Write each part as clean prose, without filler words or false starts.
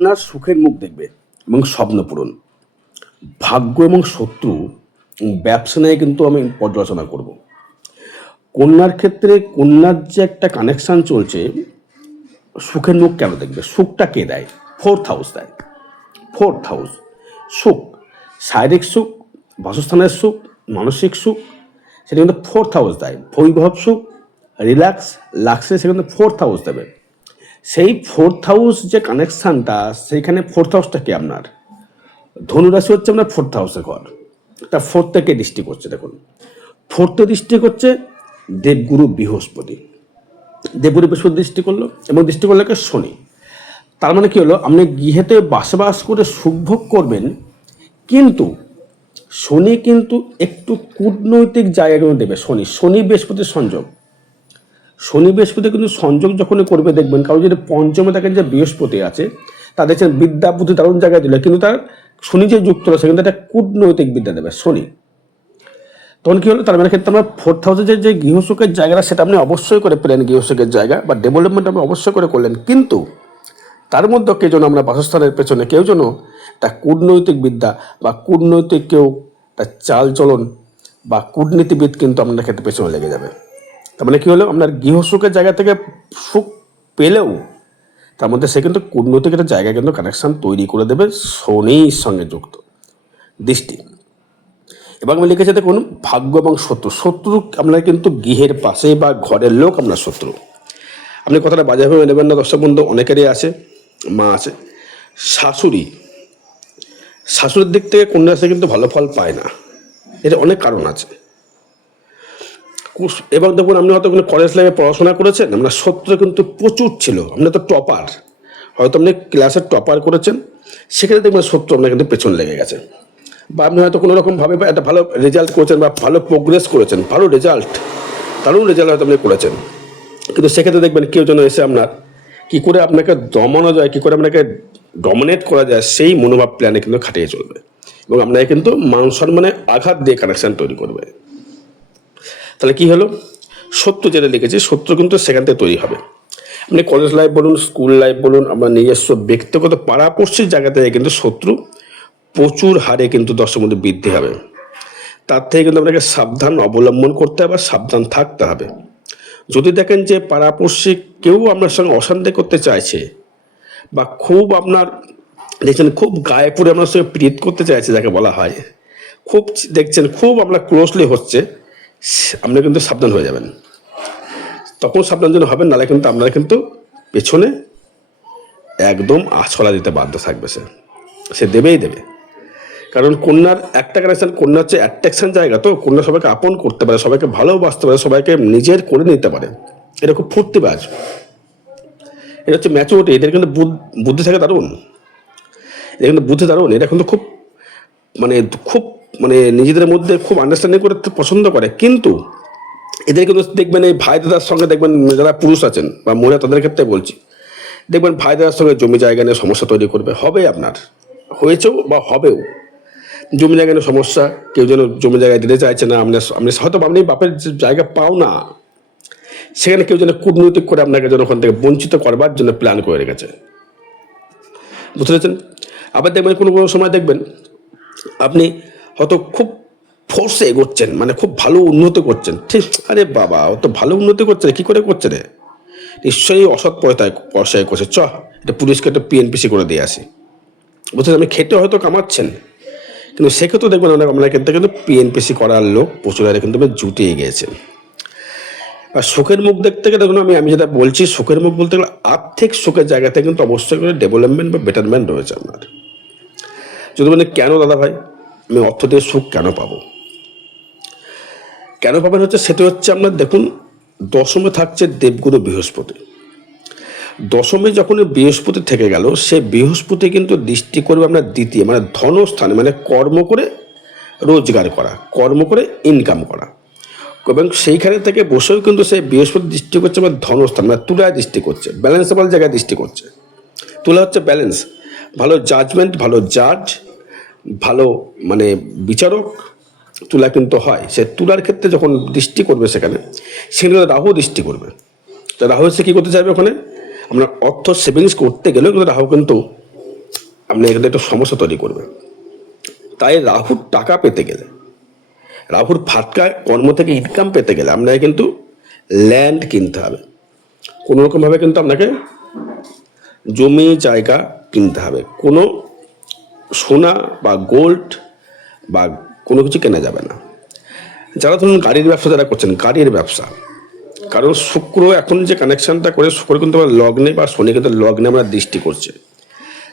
আপনার সুখের মুখ দেখবে এবং স্বপ্ন পূরণ, ভাগ্য এবং শত্রু ব্যবসা নিয়ে কিন্তু আমি পর্যালোচনা করব। কন্যার ক্ষেত্রে কন্যার যে একটা কানেকশন চলছে, সুখের মুখ কেন দেখবে? সুখটা কে দেয়? ফোর্থ হাউস দেয়। ফোর্থ হাউস সুখ, শারীরিক সুখ, বাসস্থানের সুখ, মানসিক সুখ, সেটা কিন্তু ফোর্থ হাউস দেয়। বৈভব সুখ, রিল্যাক্স, লাক্সে সেটা কিন্তু ফোর্থ হাউস দেবে। সেই ফোর্থ হাউস যে কানেকশানটা, সেইখানে ফোর্থ হাউসটা কি আপনার ধনুরাশি হচ্ছে আপনার ফোর্থ হাউসের ঘর। তা ফোর্থ থেকে দৃষ্টি করছে, দেখুন ফোর্থে দৃষ্টি করছে দেবগুরু বৃহস্পতি। দেবগুরু বৃহস্পতি দৃষ্টি করলো এবং দৃষ্টি করলো কে? শনি। তার মানে কি হলো, আপনি গৃহেতে বাসবাস করে সুখভোগ করবেন, কিন্তু শনি কিন্তু একটু কূটনৈতিক জায়গা কিন্তু দেবে। শনি শনি বৃহস্পতির সংযোগ, শনি বৃহস্পতি কিন্তু সংযোগ যখনই করবে দেখবেন, কারণ যদি পঞ্চমে দেখেন যে বৃহস্পতি আছে, তা দেখছেন বিদ্যা বুদ্ধি দারুণ জায়গায় দিল, কিন্তু তার শনি যে যুক্ত রয়েছে কিন্তু একটা কূটনৈতিক বিদ্যা দেবে শনি। তখন কি হলো, তার মানে ক্ষেত্রে আমরা ফোর্থ হাউসে যে গৃহসুখের জায়গাটা, সেটা আপনি অবশ্যই করে পেলেন, গৃহসুখের জায়গা বা ডেভেলপমেন্ট আপনি অবশ্যই করে করলেন, কিন্তু তার মধ্যে কেউ যেন আমরা বাসস্থানের পেছনে কেউ যেন একটা কূটনৈতিক বিদ্যা বা কূটনৈতিক কেউ একটা চাল চলন বা কূটনীতিবিদ কিন্তু আপনার ক্ষেত্রে পেছনে লেগে যাবে। তার মানে কী হলো, আপনার গৃহসুখের জায়গা থেকে সুখ পেলেও তার মধ্যে সে কিন্তু কূটনৈতিক একটা জায়গা কিন্তু কানেকশান তৈরি করে দেবে শনির সঙ্গে যুক্ত দৃষ্টি। এবং আমি লিখেছি দেখুন, ভাগ্য এবং শত্রু। শত্রু আপনার কিন্তু গৃহের পাশে বা ঘরের লোক আপনার শত্রু। আপনি কথাটা বাজেভাবে নেবেন না দর্শক বন্ধু, অনেকেরই আছে, মা আছে। শাশুড়ি, শাশুড়ির দিক থেকে কন্যা রাশি কিন্তু ভালো ফল পায় না, এর অনেক কারণ আছে। এবং দেখুন, আপনি হয়তো কোনো কলেজ লাইফে পড়াশোনা করেছেন, আপনার শত্রু কিন্তু প্রচুর ছিল, আপনি তো টপার, হয়তো আপনি ক্লাসের টপার করেছেন, সেখানে দেখবেন শত্রু আপনার কিন্তু পেছন লেগে গেছে। বা আপনি হয়তো কোনো রকমভাবে একটা ভালো রেজাল্ট করেছেন বা ভালো প্রোগ্রেস করেছেন, ভালো রেজাল্ট, দারুণ রেজাল্ট হয়তো আপনি করেছেন, কিন্তু সেক্ষেত্রে দেখবেন কেউ যেন এসে আপনার কী করে আপনাকে দমানো যায়, কী করে আপনাকে ডমিনেট করা যায়, সেই মনোভাব প্ল্যানে কিন্তু খাটিয়ে চলবে এবং আপনাকে কিন্তু মান সম্মানে আঘাত দিয়ে কানেকশান তৈরি করবে। তাহলে কি হলো, শত্রু যেটা লিখেছি, শত্রু কিন্তু সেখান থেকে তৈরি হবে। আপনি কলেজ লাইফ বলুন, স্কুল লাইফ বলুন, আপনার নিজস্ব ব্যক্তিগত পাড়াপড়শির জায়গা থেকে কিন্তু শত্রু প্রচুর হারে কিন্তু দর্শকের মধ্যে বৃদ্ধি হবে। তার থেকে কিন্তু আপনাকে সাবধান অবলম্বন করতে হবে, সাবধান থাকতে হবে। যদি দেখেন যে পাড়াপড়শি কেউ আপনার সঙ্গে অশান্তি করতে চাইছে বা খুব আপনার দেখছেন খুব গায়ে পড়ে আপনার সঙ্গে প্রীত করতে চাইছে, যাকে বলা হয়, খুব দেখছেন খুব আপনার ক্লোজলি হচ্ছে, আপনি কিন্তু সাবধান হয়ে যাবেন। তখন সাবধান যেন হবেন, নাহলে কিন্তু আপনারা কিন্তু পেছনে একদম আছলা দিতে বাধ্য থাকবে। সে দেবেই দেবে, কারণ কন্যার একটা কানেকশন, কন্যা হচ্ছে অ্যাট্রাকশন জায়গা, তো কন্যা সবাইকে আপন করতে পারে, সবাইকে ভালোবাসতে পারে, সবাইকে নিজের করে নিতে পারে। এটা খুব ফুর্তিবাজ, এটা হচ্ছে ম্যাচুরিটি, এদের কিন্তু বুদ্ধি থাকে দারুণ, এটা কিন্তু বুদ্ধি দারুণ, এটা কিন্তু খুব মানে খুব মানে নিজেদের মধ্যে খুব আন্ডারস্ট্যান্ডিং করে পছন্দ করে। কিন্তু এদের কিন্তু দেখবেন এই ভাই দাদার সঙ্গে দেখবেন, যারা পুরুষ আছেন বা মহিলা তাদের ক্ষেত্রে বলছি, দেখবেন ভাই দাদার সঙ্গে জমি জায়গা নিয়ে সমস্যা তৈরি করবে, হবে আপনার, হয়েছেও বা হবেও। জমি জায়গা নিয়ে সমস্যা, কেউ যেন জমি জায়গায় দিতে চাইছে না, আপনি হয়তো আপনি বাপের জায়গা পাও না, সেখানে কেউ যেন কূটনৈতিক করে আপনাকে যেন ওখান থেকে বঞ্চিত করবার জন্য প্ল্যান করে রেখেছে, বুঝতে পেরেছেন। আবার দেখবেন কোনো কোনো সময় দেখবেন আপনি হয়তো খুব ফোর্সে এগোচ্ছেন, মানে খুব ভালো উন্নতি করছেন, ঠিক, আরে বাবা ও তো ভালো উন্নতি করছে রে, কী করে করছে রে, নিশ্চয়ই অসৎ পয়সায় করছে, এটা পুলিশকে একটা পিএনপিসি করে দিয়ে আসি, বুঝছেন। আপনি খেটে হয়তো কামাচ্ছেন, কিন্তু সেক্ষেত্রেও দেখবেন আপনার ক্ষেত্রে কিন্তু পিএনপিসি করার লোক প্রচুর হারে কিন্তু জুটিয়ে গিয়েছে। আর সুখের মুখ দেখতে গেলে দেখুন, আমি যেটা বলছি, সুখের মুখ বলতে গেলে আর্থিক সুখের জায়গাতে কিন্তু অবশ্যই করে ডেভেলপমেন্ট বা বেটারমেন্ট রয়েছে আপনার। যদি মানে কেন দাদা ভাই আমি অর্থ দিয়ে সুখ কেন পাবো, কেন পাবেন হচ্ছে, সেটা হচ্ছে আপনার দেখুন, দশমে থাকছে দেবগুরু বৃহস্পতি। দশমে যখন বৃহস্পতি থেকে গেল, সে বৃহস্পতি কিন্তু দৃষ্টি করবে আপনার দ্বিতীয় মানে ধনস্থানে, মানে কর্ম করে রোজগার করা, কর্ম করে ইনকাম করা, এবং সেইখানে থেকে বসেও কিন্তু সে বৃহস্পতি দৃষ্টি করছে আমার ধনস্থান, মানে তুলায় দৃষ্টি করছে, ব্যালেন্সেবল জায়গায় দৃষ্টি করছে। তুলা হচ্ছে ব্যালেন্স, ভালো জাজমেন্ট, ভালো জাজ, ভালো মানে বিচারক তুলা কিন্তু হয়। সে তুলার ক্ষেত্রে যখন দৃষ্টি করবে সেখানে রাহু দৃষ্টি করবে। তো রাহু সে কী করতে চাইবে, ওখানে আপনার অর্থ সেভিংস করতে গেলেও কিন্তু রাহু কিন্তু আপনি এখানে একটু সমস্যা তৈরি করবে। তাই রাহুর টাকা পেতে গেলে, রাহুর ফাটকা কর্ম থেকে ইনকাম পেতে গেলে আপনাকে কিন্তু ল্যান্ড কিনতে হবে, কোনো রকমভাবে কিন্তু আপনাকে জমি জায়গা কিনতে হবে। কোনো সোনা বা গোল্ড বা কোনো কিছু কেনা যাবে না। যারা ধরুন গাড়ির ব্যবসা যারা করছেন, গাড়ির ব্যবসা, কারণ শুক্র এখন যে কানেকশনটা করে, শুক্র কিন্তু আমার লগ্নে বা শনি কিন্তু লগ্নে আমরা দৃষ্টি করছে।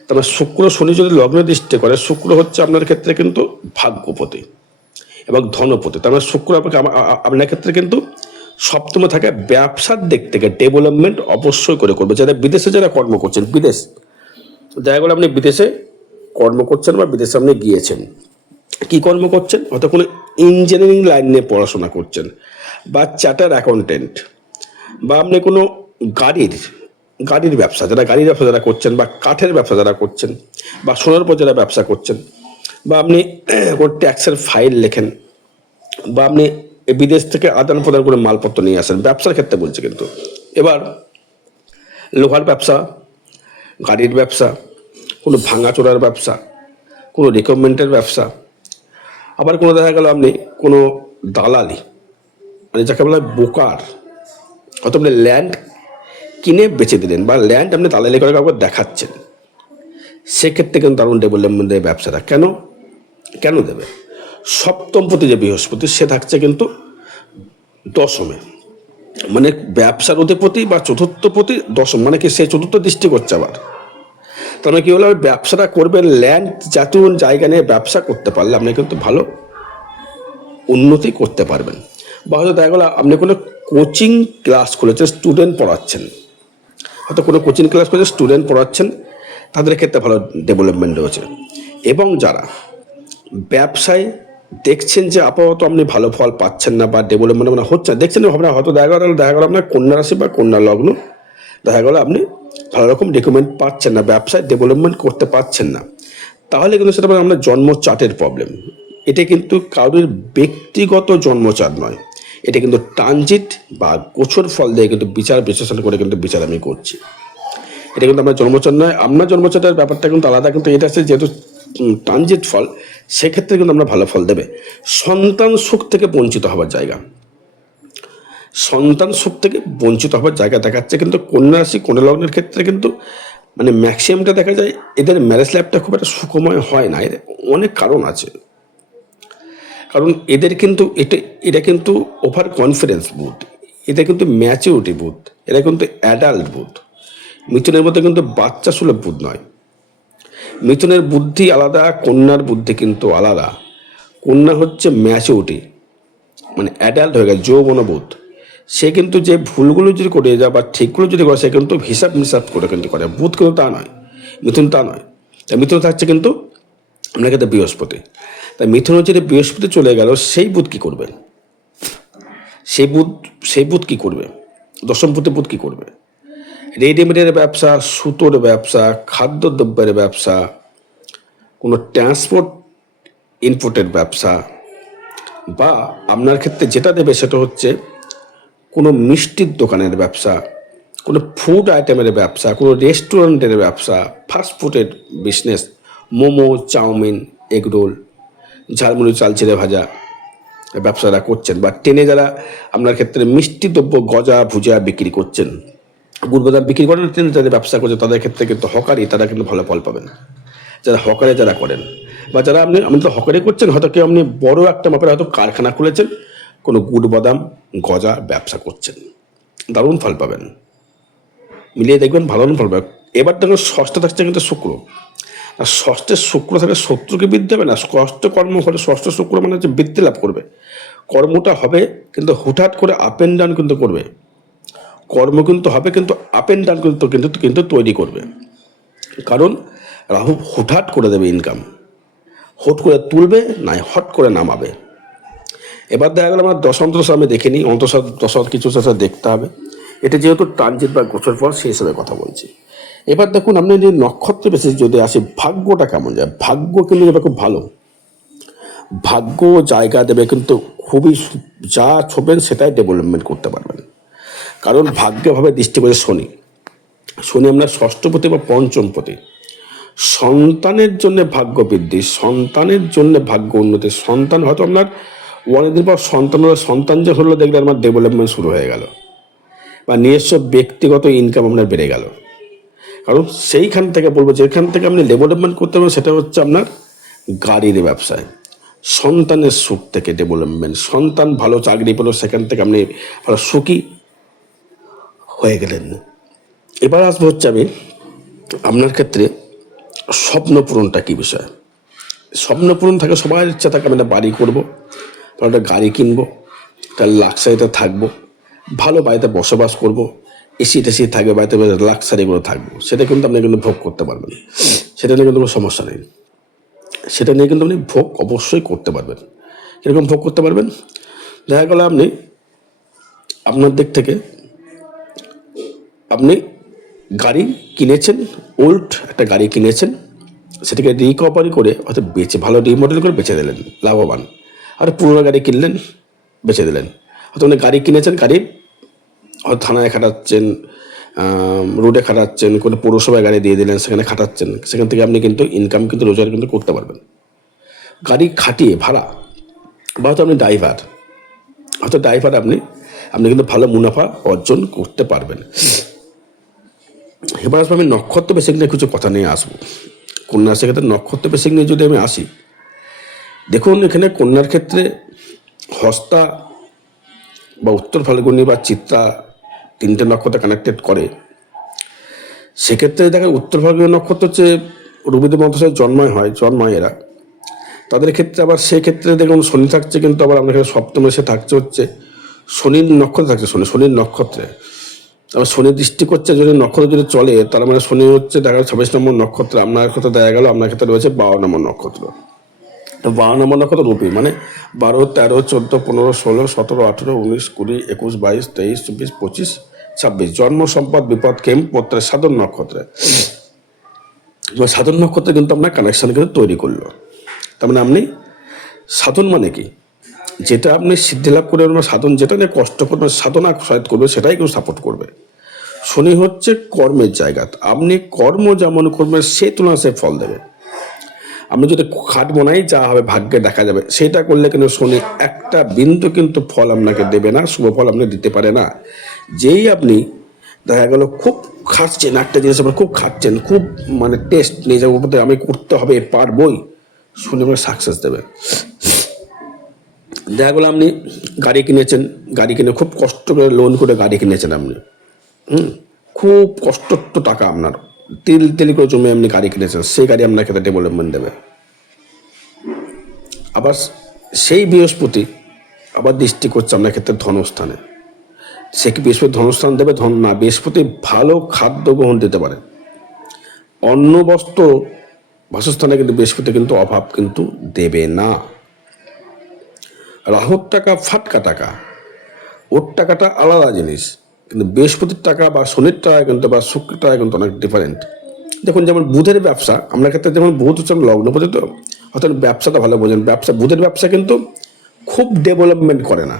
তারপরে শুক্র শনি যদি লগ্নে দৃষ্টি করে, শুক্র হচ্ছে আপনার ক্ষেত্রে কিন্তু ভাগ্যপতি এবং ধনপতি। তার মানে শুক্র আপনাকে আপনার ক্ষেত্রে কিন্তু সপ্তমে থাকে। ব্যবসার দিক থেকে ডেভেলপমেন্ট অবশ্যই করে করবে। যারা বিদেশে যারা কর্ম করছেন, বিদেশ দেখা গেলো আপনি বিদেশে কর্ম করছেন বা বিদেশে আপনি গিয়েছেন, কি কর্ম করছেন, হয়তো কোনো ইঞ্জিনিয়ারিং লাইন নিয়ে পড়াশোনা করছেন বা চার্টার অ্যাকাউন্টেন্ট, বা আপনি কোনো গাড়ির গাড়ির ব্যবসা, যারা গাড়ির ব্যবসা যারা করছেন, বা কাঠের ব্যবসা যারা করছেন, বা সোনার উপর যারা ব্যবসা করছেন, বা আপনি কোনো ট্যাক্সের ফাইল লেখেন, বা আপনি বিদেশ থেকে আদান প্রদান করে মালপত্র নিয়ে আসেন, ব্যবসার ক্ষেত্রে বলছি কিন্তু। এবার লোহার ব্যবসা, গাড়ির ব্যবসা, কোনো ভাঙাচোরার ব্যবসা, কোনো রিকমেন্ডের ব্যবসা, আবার কোনো দেখা গেল আপনি কোনো দালালি, মানে যাকে বলা হয় ব্রোকার, হয়তো আপনি ল্যান্ড কিনে বেচে দিলেন বা ল্যান্ড আপনি দালালি করে কাউকে দেখাচ্ছেন, সেক্ষেত্রে কিন্তু দারুণ ডেভেলপমেন্ট দেবে ব্যবসাটা। কেন কেন দেবে? সপ্তমপতি যে বৃহস্পতি, সে থাকছে কিন্তু দশমে, মানে ব্যবসার অধিপতি বা চতুর্থপতি দশম, মানে কি সে চতুর্থ দৃষ্টি করছে আবার। তাহলে কি হলো, ব্যবসাটা করবেন, ল্যান্ড জাতীয় জায়গা নিয়ে ব্যবসা করতে পারলে আপনি কিন্তু ভালো উন্নতি করতে পারবেন। বা হয়তো দেখা গেলো আপনি কোনো কোচিং ক্লাস খুলেছেন, স্টুডেন্ট পড়াচ্ছেন, হয়তো কোনো কোচিং ক্লাস করে স্টুডেন্ট পড়াচ্ছেন, তাদের ক্ষেত্রে ভালো ডেভেলপমেন্ট রয়েছে। এবং যারা ব্যবসায় দেখছেন যে আপাতত আপনি ভালো ফল পাচ্ছেন না বা ডেভেলপমেন্ট মানে হচ্ছে না, দেখছেন ভাবনা, হয়তো দেখা গেলো আপনার কন্যা রাশি বা কন্যা লগ্ন, দেখা গেলো আপনি ভালো রকম রিকমেন্ড পাচ্ছেন না, ব্যবসায় ডেভেলপমেন্ট করতে পারছেন না, তাহলে কিন্তু সেটা আপনার জন্ম চার্টের প্রবলেম। এটা কিন্তু কারোর ব্যক্তিগত জন্মচার্ট নয়, এটা কিন্তু ট্রানজিট বা গোচর ফল দিয়ে কিন্তু বিচার বিশ্লেষণ করে কিন্তু বিচার আমি করছি। এটা কিন্তু আমার জন্মচার নয়, আপনার জন্মচারের ব্যাপারটা কিন্তু আলাদা, কিন্তু এটা আছে যেহেতু ট্রানজিট ফল, সেক্ষেত্রে কিন্তু আমরা ভালো ফল দেবে। সন্তান সুখ থেকে বঞ্চিত হওয়ার জায়গা, সন্তান সুখ থেকে বঞ্চিত হওয়ার জায়গা দেখাচ্ছে কিন্তু কন্যা রাশি কন্যা লগ্নের ক্ষেত্রে কিন্তু মানে ম্যাক্সিমামটা দেখা যায় এদের ম্যারেজ লাইফটা খুব একটা সুখময় হয় না। এর অনেক কারণ আছে, কারণ এদের কিন্তু এটা কিন্তু ওভার কনফিডেন্স বুথ, এটা কিন্তু ম্যাচিউরিটি বুথ, এটা কিন্তু অ্যাডাল্ট বুথ। মিথুনের মধ্যে কিন্তু বাচ্চা সুলভ বুধ নয়, মিথুনের বুদ্ধি আলাদা, কন্যার বুদ্ধি কিন্তু আলাদা। কন্যা হচ্ছে ম্যাচিউরিটি, মানে অ্যাডাল্ট হয়ে গেল, যৌবনবোধ। সে কিন্তু যে ভুলগুলো যদি করে যায় বা ঠিকগুলো যদি করে, সে কিন্তু হিসাব মিসাব করে কিন্তু করে। বুধ কিন্তু তা নয়, মিথুন তা নয়। তাই মিথুন থাকছে কিন্তু আপনার ক্ষেত্রে বৃহস্পতি। তাই মিথুন যদি বৃহস্পতি চলে গেল, সেই বুধ কী করবে? সেই বুধ কী করবে? দশমপতি বুধ কী করবে? রেডিমেডের ব্যবসা, সুতোর ব্যবসা, খাদ্যদ্রব্যের ব্যবসা, কোনো ট্রান্সপোর্ট ইনপুটের ব্যবসা, বা আপনার ক্ষেত্রে যেটা দেবে সেটা হচ্ছে কোনো মিষ্টির দোকানের ব্যবসা, কোনো ফুড আইটেমের ব্যবসা, কোনো রেস্টুরেন্টের ব্যবসা, ফাস্টফুডের বিজনেস, মোমো, চাউমিন, এগরোল, ঝালমুড়ি, চাল ছিঁড়ে ভাজা ব্যবসারা করছেন, বা ট্রেনে যারা আপনার ক্ষেত্রে মিষ্টি দ্রব্য গজা ভুজা বিক্রি করছেন, গুড় বাদাম বিক্রি করেন, ট্রেনে যাদের ব্যবসা করছে তাদের ক্ষেত্রে কিন্তু হকারি, তারা কিন্তু ভালো ফল পাবেন। যারা হকারে যারা করেন, বা যারা আপনি তো হকারি করছেন, হয়তো কেউ আপনি বড় একটা মাপের হয়তো কারখানা খুলেছেন, কোনো গুড় বাদাম গজা ব্যবসা করছেন, দারুণ ফল পাবেন, মিলিয়ে দেখবেন ভালো ফল পাবেন। এবার দেখুন ষষ্ঠ থাকছে কিন্তু শুক্র, আর ষষ্ঠের শুক্র থাকে শত্রুকে বৃদ্ধি হবে না, ষষ্ঠ কর্ম হলে ষষ্ঠ শুক্র মানে হচ্ছে বৃদ্ধি লাভ করবে। কর্মটা হবে কিন্তু হুটহাট করে আপ অ্যান্ড ডাউন কিন্তু করবে, কর্ম কিন্তু হবে কিন্তু আপ অ্যান্ড ডাউন কিন্তু কিন্তু কিন্তু তৈরি করবে। কারণ রাহু হুটহাট করে দেবে ইনকাম, হুট করে তুলবে, নাই হট করে নামাবে। এবার দেখা গেল আমার দশান্তদশা আমি দেখিনি, অন্তঃসা দশা কিছু দেখতে হবে। এটা যেহেতু ট্রানজিট বা গোচর ফল, সেই হিসেবে কথা বলছি। এবার দেখুন আপনি যে নক্ষত্র বেসিস যদি আসে, ভাগ্যটা কেমন যায়? ভাগ্য কিন্তু যাবে খুব ভালো, ভাগ্য জায়গা দেবে কিন্তু খুবই, যা ছোবেন সেটাই ডেভেলপমেন্ট করতে পারবেন। কারণ ভাগ্যভাবে দৃষ্টি করে শনি, শনি আপনার ষষ্ঠপতি বা পঞ্চমপতি। সন্তানের জন্য ভাগ্য বৃদ্ধি, সন্তানের জন্য ভাগ্য উন্নতি, সন্তান হয়তো আপনার অনেকদিন পর সন্তান হলো, সন্তান যে হলো দেখলে আমার ডেভেলপমেন্ট শুরু হয়ে গেল, বা নিজস্ব ব্যক্তিগত ইনকাম আপনার বেড়ে গেল। কারণ সেইখান থেকে বলবো যেখান থেকে আপনি ডেভেলপমেন্ট করতে পারবেন সেটা হচ্ছে আপনার গাড়ির ব্যবসায়। সন্তানের সুখ থেকে ডেভেলপমেন্ট, সন্তান ভালো চাকরি পেলো, সেখান থেকে আপনি ভালো সুখী হয়ে গেলেন। এবার আসবো হচ্ছে আমি আপনার ক্ষেত্রে স্বপ্ন পূরণটা কী বিষয়। স্বপ্ন পূরণ থাকে, সবার ইচ্ছা থাকে আমি একটা বাড়ি করবো, একটা গাড়ি কিনবো, একটা লাক্সারিতে থাকবো, ভালো বাড়িতে বসবাস করবো, এসি টেসি থাকবে বাড়িতে, লাক্সারিগুলো থাকবো, সেটা কিন্তু আপনি কিন্তু ভোগ করতে পারবেন, সেটা নিয়ে কিন্তু কোনো সমস্যা নেই। সেটা নিয়ে কিন্তু আপনি ভোগ অবশ্যই করতে পারবেন। কীরকম ভোগ করতে পারবেন? দেখা গেল আপনি আপনার দিক থেকে আপনি গাড়ি কিনেছেন, ওল্ড একটা গাড়ি কিনেছেন, সেটাকে রিকভারি করে হয়তো বেচে, ভালো রিমডেল করে বেচে দিলেন, লাভবান। আর পুরোনো গাড়ি কিনলেন, বেচে দিলেন। হয়তো আপনি গাড়ি কিনেছেন, গাড়ি হয়তো থানায় খাটাচ্ছেন, রোডে খাটাচ্ছেন, কোনো পৌরসভায় গাড়ি দিয়ে দিলেন, সেখানে খাটাচ্ছেন, সেখান থেকে আপনি কিন্তু ইনকাম কিন্তু রোজগার কিন্তু করতে পারবেন। গাড়ি খাটিয়ে ভাড়া, বা হয়তো আপনি ড্রাইভার, হয়তো ড্রাইভার আপনি আপনি কিন্তু ভালো মুনাফা অর্জন করতে পারবেন। এবার আসবো আমি নক্ষত্র বেসিক নিয়ে কিছু কথা নিয়ে আসবো। কন্যা রাশির ক্ষেত্রে নক্ষত্র বেসিক নিয়ে যদি আমি আসি, দেখুন এখানে কন্যার ক্ষেত্রে হস্তা বা উত্তর ফাল্গুনী বা চিত্রা তিনটে নক্ষত্র কানেক্টেড করে। সেক্ষেত্রে দেখা উত্তর ফাল্গুনী নক্ষত্র হচ্ছে রবিদের মধ্যে জন্মায় এরা, তাদের ক্ষেত্রে আবার সেক্ষেত্রে দেখুন শনি থাকছে, কিন্তু আবার আমাদের এখানে সপ্তমে সে থাকছে হচ্ছে শনির নক্ষত্র থাকছে, শনির নক্ষত্রে আবার শনি দৃষ্টি করছে। যদি নক্ষত্র যদি চলে তার মানে শনি হচ্ছে দেখা গেল 26 নম্বর নক্ষত্র, আপনার ক্ষেত্রে দেখা গেল আপনার ক্ষেত্রে রয়েছে 52 নম্বর নক্ষত্র। তো 52 নম্বর নক্ষত্র রবি, মানে 12, 13, 14, 15, 16, 17, 18, 19, 20, 21, 22, 23, 24, 25, 26 জন্ম, সম্পদ, বিপদ, ক্ষেম, পত্রে সাধন নক্ষত্রে। সাধন নক্ষত্রে কিন্তু আপনার কানেকশন কিন্তু তৈরি করলো। তার মানে আপনি সাধন মানে কি, যেটা আপনি সিদ্ধি লাভ করে সাধন, যেটা নিয়ে কষ্ট করবে, সাধনা সহায়তা করবে, সেটাই কেউ সাপোর্ট করবে। শনি হচ্ছে কর্মের জায়গা, আপনি কর্ম যেমন করবেন সেই তুলনায় সে ফল দেবে। আপনি যদি খাটবো নাই, যা হবে ভাগ্যে দেখা যাবে, সেটা করলে কিন্তু শনি একটা বিন্দু কিন্তু ফল আপনাকে দেবে না, শুভ ফল আপনি দিতে পারে না। যেই আপনি দেখা গেল খুব খাটছেন একটা জিনিস, আপনার খুব খাটছেন, খুব মানে টেস্ট নিয়ে যাবো, আমি করতে হবে, পারবই, শনি আপনাকে সাকসেস দেবে। দেখা গেলো আপনি গাড়ি কিনেছেন, গাড়ি কিনে খুব কষ্ট করে লোন করে গাড়ি কিনেছেন আপনি, খুব কষ্ট তো টাকা আপনার তেল করে জমে আপনি গাড়ি কিনেছেন, সেই গাড়ি আপনার ক্ষেত্রে ডেভেলপমেন্ট দেবে। আবার সেই বৃহস্পতি আবার দৃষ্টি করছে আপনার ক্ষেত্রে ধনস্থানে, সে কি বৃহস্পতি ধনস্থান দেবে? ধন না, বৃহস্পতি ভালো খাদ্য গ্রহণ দিতে পারে, অন্ন বস্ত্র বাসস্থানে কিন্তু বৃহস্পতি কিন্তু অভাব কিন্তু দেবে না। রাহুর টাকা ফাটকা টাকা, ওর টাকাটা আলাদা জিনিস, কিন্তু বৃহস্পতির টাকা বা শনির টাকা কিন্তু বা শুক্রের টাকা কিন্তু অনেক ডিফারেন্ট। দেখুন যেমন বুধের ব্যবসা, আমরা ক্ষেত্রে যেমন বুধ হচ্ছে লগ্ন পর্যন্ত, অর্থাৎ ব্যবসাটা ভালো বোঝেন, বুধের ব্যবসা কিন্তু খুব ডেভেলপমেন্ট করে না।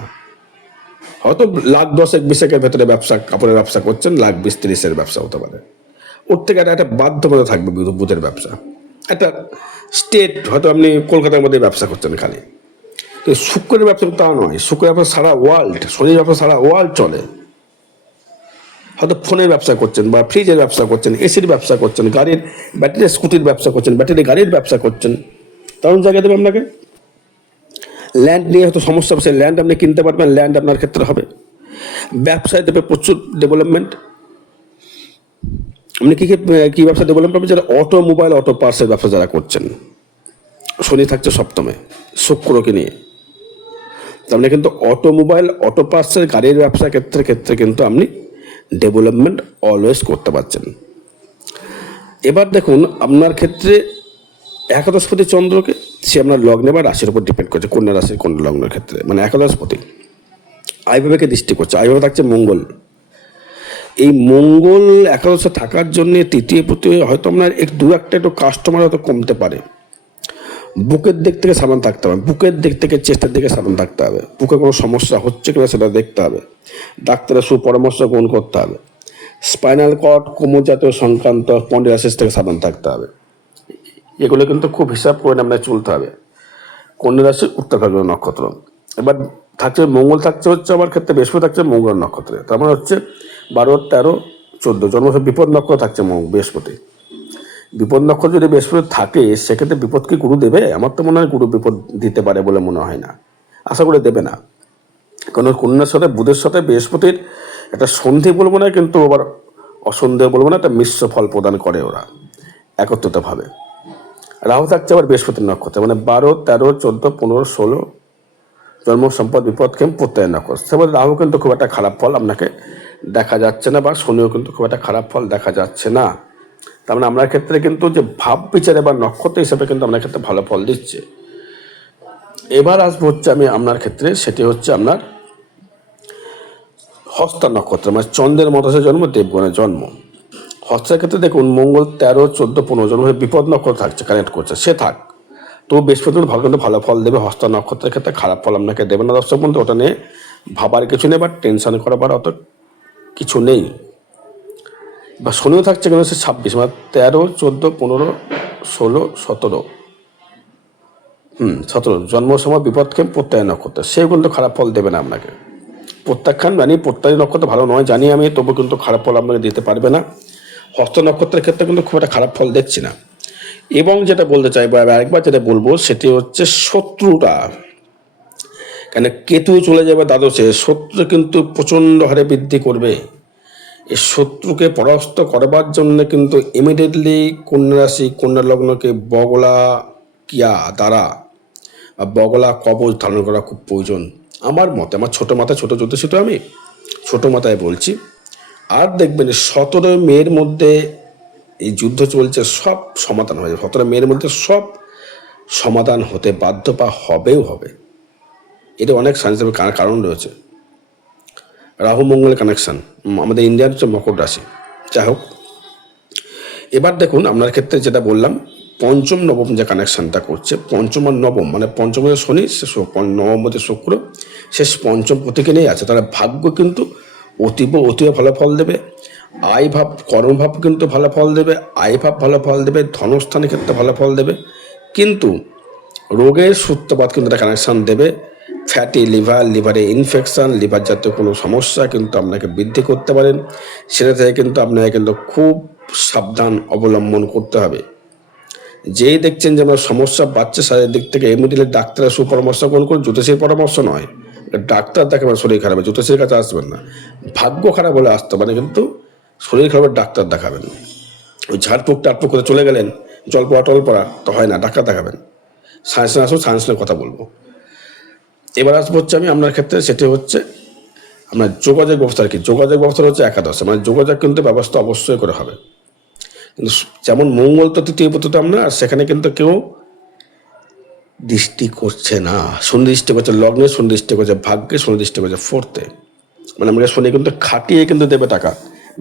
হয়তো 10-20 ভেতরে ব্যবসা, কাপড়ের ব্যবসা করছেন, 20-30 ব্যবসা হতে পারে, ওর থেকে একটা বাধ্যবাধকতা থাকবে বুধের ব্যবসা। একটা স্টেট হয়তো আপনি কলকাতার মধ্যে ব্যবসা করছেন খালি, শুক্রের ব্যবসা তা নয়, শুক্রের ব্যবসা সারা ওয়ার্ল্ড, শনির ব্যবসা সারা ওয়ার্ল্ড চলে। হয়তো ফোনের ব্যবসা করছেন, বা ফ্রিজের ব্যবসা করছেন, এসির ব্যবসা করছেন, গাড়ির ব্যাটারি স্কুটির ব্যবসা করছেন, ব্যাটারি গাড়ির ব্যবসা করছেন, তেমন জায়গায় দেবে আপনাকে। ল্যান্ড নিয়ে হয়তো সমস্যা, সেই ল্যান্ড আপনি কিনতে পারবেন, ল্যান্ড আপনার ক্ষেত্রে হবে। ব্যবসায় দেবে প্রচুর ডেভেলপমেন্ট। আপনি কী ব্যবসা ডেভেলপমেন্ট পাবেন? যারা অটোমোবাইল, অটো পার্টসের ব্যবসা যারা করছেন, শনি থাকছে সপ্তমে শুক্রকে নিয়ে, তার মানে কিন্তু অটোমোবাইল, অটো পার্টসের গাড়ির ব্যবসা ক্ষেত্রে কিন্তু আপনি ডেভেলপমেন্ট অলওয়েজ করতে পারছেন। এবার দেখুন আপনার ক্ষেত্রে একাদশপতি চন্দ্রকে, সে আপনার লগ্নে বা রাশির উপর ডিপেন্ড করছে, কন্যা রাশির কন্যা লগ্নের ক্ষেত্রে, মানে একাদশপতি আয়ভাবেকে দৃষ্টি করছে, আয়ভাবে থাকছে মঙ্গল। এই মঙ্গল একাদশে থাকার জন্যে তৃতীয় প্রতি হয়তো আপনার একটু কাস্টমার হয়তো কমতে পারে। বুকের দিক থেকে সাবধান থাকতে হবে, বুকের দিক থেকে চেষ্টার দিকে সাবধান থাকতে হবে, বুকে কোনো সমস্যা হচ্ছে কিনা সেটা দেখতে হবে, ডাক্তারের সুপরামর্শ গ্রহণ করতে হবে। স্পাইনাল কর্ড, কোমর জাতীয় সংক্রান্ত স্পন্ডিলাইসিস থেকে সাবধান থাকতে হবে। এগুলো কিন্তু খুব হিসাব করে আপনার চলতে হবে। কন্যা রাশি উত্তর ফাল্গুন নক্ষত্র। এবার থাকছে মঙ্গল, থাকছে হচ্ছে আমার ক্ষেত্রে বৃহস্পতি থাকছে মঙ্গল নক্ষত্রে, তার মানে হচ্ছে 12, 13, 14 জন্ম বিপদ নক্ষত্র থাকছে বৃহস্পতি। বিপদ নক্ষত্র যদি বৃহস্পতি থাকে সেক্ষেত্রে বিপদ কি গুরু দেবে? আমার তো মনে হয় গুরু বিপদ দিতে পারে বলে মনে হয় না, আশা করে দেবে না। কারণ কন্যার সাথে বুধের সাথে বৃহস্পতির একটা সন্ধি বলবো না, কিন্তু আবার অসন্ধে বলবো না, একটা মিশ্র ফল প্রদান করে ওরা একত্রিতভাবে। রাহু থাকছে আবার বৃহস্পতির নক্ষত্রে, মানে 12, 13, 14, 15, 16 জন্ম সম্পদ বিপদক্ষেম প্রত্যয় নক্ষত্র। সেবার রাহু কিন্তু খুব একটা খারাপ ফল আপনাকে দেখা যাচ্ছে না, বা শনিও কিন্তু খুব একটা খারাপ ফল দেখা যাচ্ছে না। তার মানে আপনার ক্ষেত্রে কিন্তু যে ভাব বিচারে বা নক্ষত্র হিসেবে কিন্তু আপনার ক্ষেত্রে ভালো ফল দিচ্ছে। এবার আসবো হচ্ছে আমি আপনার ক্ষেত্রে, সেটি হচ্ছে আপনার হস্তা নক্ষত্র, মানে চন্দ্রের মতাসে জন্ম, দেবগণের জন্ম। হস্তের ক্ষেত্রে দেখুন মঙ্গল 13, 14, 15 জন্ম বিপদ নক্ষত্র থাকছে, কানেক্ট করছে, সে থাক, তো বৃহস্পতি ভালো কিন্তু ভালো ফল দেবে। হস্তা নক্ষত্রের ক্ষেত্রে খারাপ ফল আপনাকে দেবে না দর্শক বন্ধু, ওটা নিয়ে ভাবার কিছু নেই বা টেনশন করাবার অত কিছু নেই। বা শনিও থাকছে কিন্তু সে 26, মানে 13, 14, 15, 16, 17, 17 জন্ম সময় বিপদক্ষেম প্রত্যয় নক্ষত্র, সেও কিন্তু খারাপ ফল দেবে না আপনাকে। প্রত্যাখ্যান জানি, প্রত্যয় নক্ষত্র ভালো নয় জানি আমি, তবু কিন্তু খারাপ ফল আপনাকে দিতে পারবে না। হস্ত নক্ষত্রের ক্ষেত্রে কিন্তু খুব একটা খারাপ ফল দেখছি না। এবং যেটা বলতে চাইবো আরেকবার যেটা বলবো সেটি হচ্ছে শত্রুটা, কেন কেতু চলে যাবে দ্বাদশে, শত্রু কিন্তু প্রচণ্ড হারে বৃদ্ধি করবে। এই শত্রুকে পরাস্ত করবার জন্য কিন্তু ইমিডিয়েটলি কন্যা রাশি কন্যা লগ্নকে বগলা কিয়া দ্বারা বা বগলা কবচ ধারণ করা খুব প্রয়োজন আমার মতে। আমার ছোটো মাথায় ছোটো জ্যোতিষী তো আমি ছোটো মাথায় বলছি। আর দেখবেন 17 মের মধ্যে এই যুদ্ধ চলছে, সব সমাধান হয়ে যাবে। 17 মের মধ্যে সব সমাধান হতে বাধ্য বা হবেও হবে। এটা অনেক সায়েন্সের কারণ রয়েছে। রাহু মঙ্গলের কানেকশান আমাদের ইন্ডিয়ার হচ্ছে মকর রাশি। যাই হোক, এবার দেখুন আপনার ক্ষেত্রে যেটা বললাম, পঞ্চম নবম যে কানেকশানটা করছে, পঞ্চম আর নবম, মানে পঞ্চমে শনি, নবমতে শুক্র, শেষ পঞ্চম প্রতীকে নিয়ে আছে। তারা ভাগ্য কিন্তু অতীব ভালো ফল দেবে। আয় ভাব, কর্মভাব কিন্তু ভালো ফল দেবে, আয় ভাব ভালো ফল দেবে, ধনস্থানের ক্ষেত্রে ভালো ফল দেবে। কিন্তু রোগের সূত্রপাত কিন্তু একটা কানেকশান দেবে। ফ্যাটি লিভার, লিভারে ইনফেকশান, লিভার জাতীয় কোনো সমস্যা কিন্তু আপনাকে বৃদ্ধি করতে পারেন। সেটা থেকে কিন্তু আপনাকে কিন্তু খুব সাবধান অবলম্বন করতে হবে। যেই দেখছেন যে আপনার সমস্যা বাড়ছে শারীরিক দিক থেকে, ইমিডিয়েটলি ডাক্তারের সুপরামর্শ গ্রহণ করুন, জ্যোতিষীর পরামর্শ নয়। ডাক্তার দেখাবেন শরীর খারাপ, জ্যোতিষীর কাছে আসবেন না। ভাগ্য খারাপ হলে আসতে পারে, কিন্তু শরীর খারাপের ডাক্তার দেখাবেন। ওই ঝাড়ফুঁক টাটফুক করে চলে গেলেন, জল পড়া টল পড়া তো হয় না, ডাক্তার দেখাবেন। সায়েন্সে আসুন, সায়েন্স নিয়ে কথা বলবো। এবার আসবো হচ্ছে আমি আপনার ক্ষেত্রে, সেটি হচ্ছে আপনার যোগাযোগ ব্যবস্থা। কি যোগাযোগ ব্যবস্থা হচ্ছে একাদশে, মানে যোগাযোগ কিন্তু ব্যবস্থা অবশ্যই করে হবে। কিন্তু যেমন মঙ্গল তো তৃতীয় পতিতে আপনার, সেখানে কিন্তু কেউ দৃষ্টি করছে না। সুনির্দিষ্ট করছে লগ্নে, সুনির্দিষ্ট করছে ভাগ্যে, সুনির্দিষ্ট করছে ফোর্থে। মানে আমরা শনি কিন্তু খাটিয়ে কিন্তু দেবে টাকা,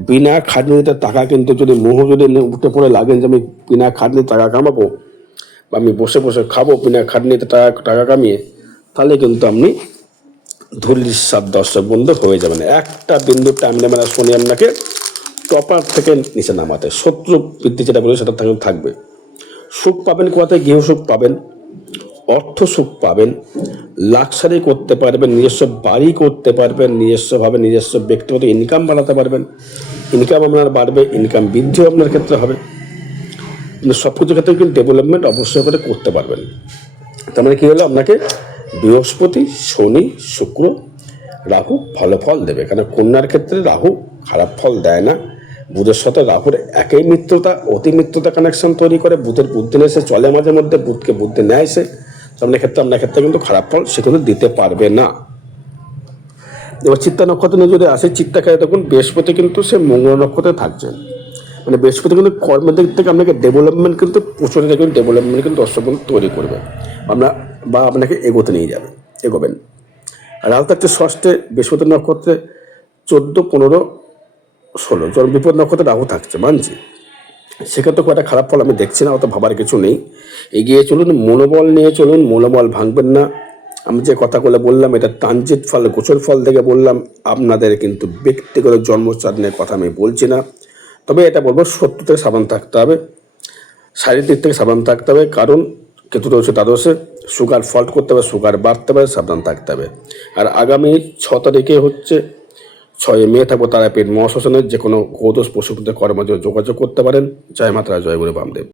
বিনা খাটনিতে টাকা কিন্তু যদি মোহ যদি উঠে পড়ে লাগেন যে আমি বিনা খাটনিতে টাকা কামাবো বা আমি বসে বসে খাবো বিনা খাটনিতে টাকা কামিয়ে, তাহলে কিন্তু আপনি ধুলির সাত দর্শক বন্ধু হয়ে যাবেন। একটা বিন্দু টাইম নেবে না শনি আপনাকে টপার থেকে নিচে নামাতে। শত্রু বৃদ্ধি যেটা বলে সেটা থাকবে। সুখ পাবেন কোথায়? গৃহসুখ পাবেন, অর্থ সুখ পাবেন, লাক্সারি করতে পারবেন, নিজস্ব বাড়ি করতে পারবেন, নিজস্বভাবে নিজস্ব ব্যক্তিগত ইনকাম বাড়াতে পারবেন। ইনকাম আপনার বাড়বে, ইনকাম বৃদ্ধিও আপনার ক্ষেত্রে হবে। কিন্তু সব কিছুর ক্ষেত্রে কিন্তু ডেভেলপমেন্ট অবশ্যই করে করতে পারবেন। তার মানে কী হলো, আপনাকে বৃহস্পতি, শনি, শুক্র, রাহু ভালো ফল দেবে। কারণ কন্যার ক্ষেত্রে রাহু খারাপ ফল দেয় না। বুধের সাথে রাহুর একই মিত্রতা, অতি মিত্রতা কানেকশন তৈরি করে। বুধের বুদ্ধি নিয়ে সে চলে মাঝে মধ্যে, বুধকে বুদ্ধি নেয় সে। আপনার ক্ষেত্রে কিন্তু খারাপ ফল সে কিন্তু দিতে পারবে না। এবার চিত্তা নক্ষত্র নিয়ে যদি আসে, চিত্তা খেয়ে দেখুন বৃহস্পতি কিন্তু সে মঙ্গল নক্ষত্রে থাকছে। মানে বৃহস্পতি কিন্তু কর্মের দিক থেকে আপনাকে ডেভেলপমেন্ট কিন্তু প্রচুর দেখবেন, ডেভেলপমেন্ট কিন্তু দর্শক তৈরি করবে বা আপনাকে এগোতে নিয়ে যাবে, এগোবেন। রাহু থাকছে ষষ্ঠে বৃহস্পতি নক্ষত্রে, 14, 15, 16 জন বিপদ নক্ষত্রে রাহু থাকছে, মানছি। সেক্ষেত্রে খুব একটা খারাপ ফল আমি দেখছি না, অত ভাবার কিছু নেই। এগিয়ে চলুন, মনোবল নিয়ে চলুন, মনোবল ভাঙবেন না। আমি যে কথাগুলো বললাম এটা ট্রানজিট ফল, গোচর ফল থেকে বললাম। আপনাদের কিন্তু ব্যক্তিগত জন্মচার নিয়ে কথা আমি বলছি না। তবে এটা বলবো শত্রু থেকে সাবধান থাকতে হবে। শারীরিক দিক থেকে সাবধান থাকতে হবে, কারণ কেতু রয়েছে দ্বাদশে, সুগার ফল্ট করতে হবে, সুগার বাড়তে পারে, সাবধান থাকতে হবে। আর আগামী 6 তারিখে হচ্ছে 6 মে থাকবো তারাপীঠ মহাশ্মশানের, যে কোনো গোদোষ পশুপতির কর্মজে যোগাযোগ করতে পারেন। জয় মাতারা, জয় গুরু বামদেব।